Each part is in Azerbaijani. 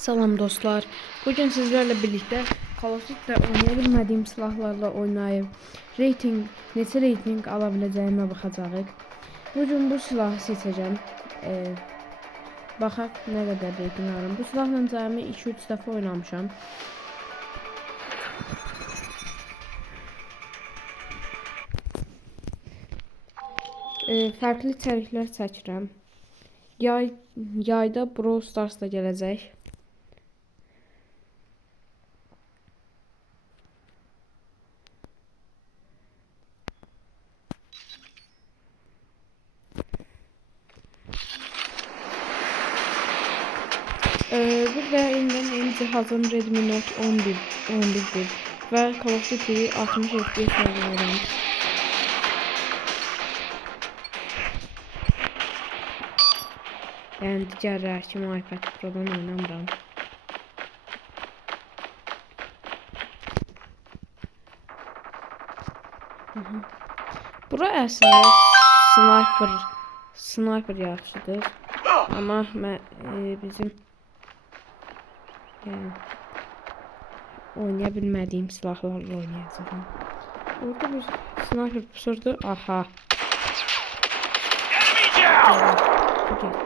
Salam dostlar. Bugün sizlerle birlikte Call of Duty'de oynayabilmediğim silahlarla oynayıp neçə reyting alabileceğime bakacağız. Bugün bu silahı seçeceğim. Baxaq nə qədər reyting alırım. Bu silahla cəmi 2-3 dəfə oynamışam. Fərqli içəriklər çəkirəm. Yayda Brawl Stars da gələcək. Bu da yeni cihazım Redmi Note 11'dir ve Call of Duty 60 FPS oynuyorum. Yani digər kimi iPad Pro'dan oynamıram. Bura əslində sniper yaxşıdır. Ama bizim yani oynayabilmediğim silahlarla oynayacağım. Orada bir sniper pusurdu. Aha. Bu geldi.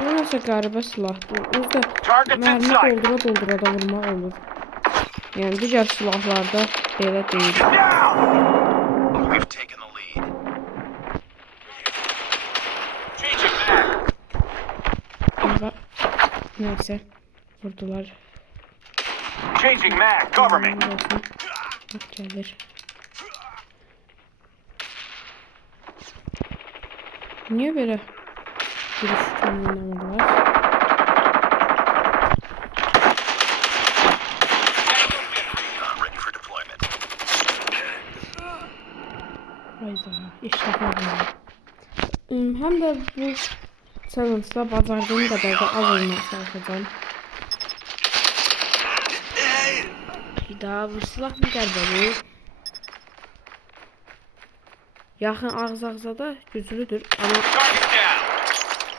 Bu nasıl qəribə silahdır. Özdə mərmi doldura da vurmaq olur. Yəni digər silahlarda belə deyil. Neyse vurdular. Changing mag, cover me. Gelir. Niye böyle girişten oynamadılar? Hayda, işte böyle. Hem de bu challenge'da bacardığım kadar da az olmaya çalışacağım. Bir daha bu silah mı qərbəli? Yaxın ağız-ağıza da güclüdür ama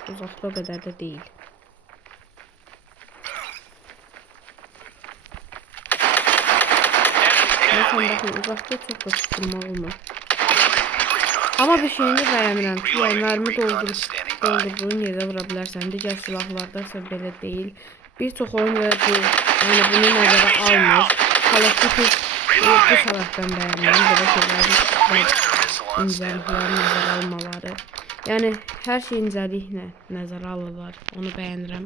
uzaqda o qədər də deyil. Mesela bakın uzaqda çok da tutulmaq olmaz. Ama bir şeyini bəyənirəm ki, yəni mərmi doldurduğun yerdə vura bilərsən. Digər silahlarda isə belə deyil. Bir çox oyun bunu nəzərə almır. Call of Duty bu tərəfdən bəyənirəm. Belə şeyləri incəlikləri nəzərə almaları. Yəni hər şey incəliklə nəzərə alırlar. Onu bəyənirəm.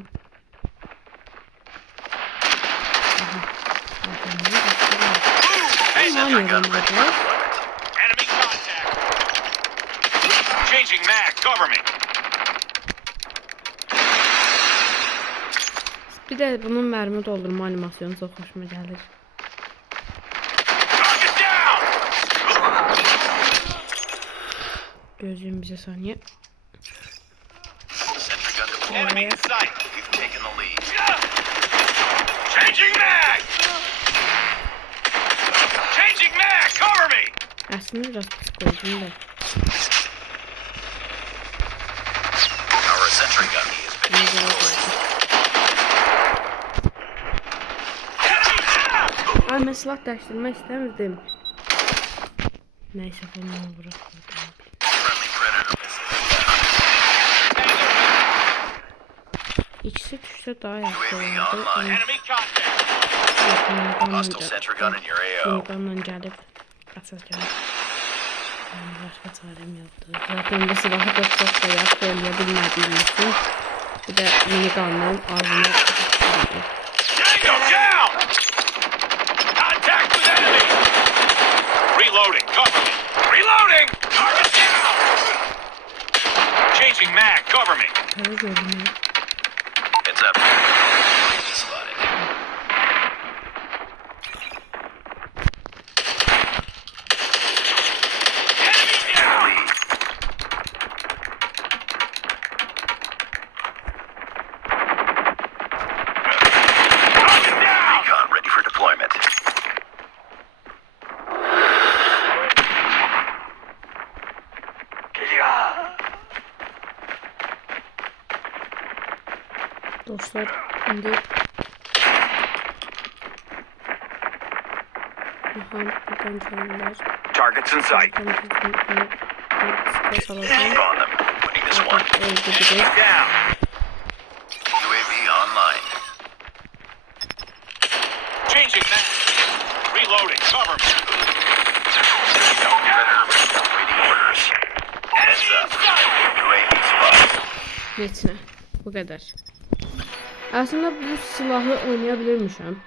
Changing mag, cover me. Bir de bunun mərmi doldurma animasyonu çox xoşuma gəlir. Gözlüğüm bize saniye. Enemy in sight. We've taken the lead. Changing mag. Changing mag, cover me. Aslında biraz psikolojim de. Our sentry gun has been destroyed. Ay ben silah değiştirmek istemedim. Neyse bunu bırakalım. İkisi düşse daha yaxşı olardı. Yakından gəlib qaçacağım. Başqa çarəm yoxdur. Zaten bu silahı da çox da yaxşı oynaya bilmədiyim üçün bir də minigunla ağzına tutuldu. Reloading, cover me. Reloading! Target down! Changing mag, cover me. Para gördüm. Heads up. Spotted. Enemy down! Target down! Recon ready for deployment. Yeah. Dostlar, indi. Aha, buradan canlılar. Targets in sight. Stres alacağım. Spawn them. Winning this one. Öldü biri. Down. UAV online. Changing that. Reloading. Cover me. Waiting orders. Heads up. UAV spotted. Yetine. Bu kadar. Aslında bu silahı oynayabilirmişim.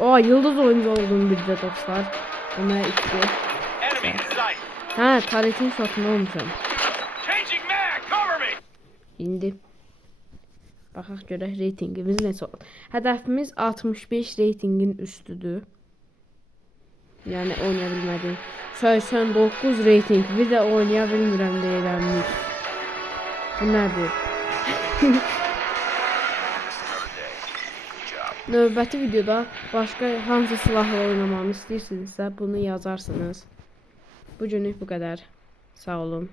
Aa, yıldız oyuncu olduğum bir de dostlar. Ona iki. Enemy in sight. Ha, taretin şokunda olmuşum. Changing mag. Cover me. İndi. Baxaq görək reytingimiz necə olur. Hədəfimiz 65 reytingin üstüdür. Yəni oynaya bilmədim. 89 reyting. Bir də oynaya bilmirəm deyirəmmiş. Bu nədir? Növbəti videoda başqa hansı silahla oynamamı istəyirsinizsə bunu yazarsınız. Bu günlük bu qədər. Sağ olun.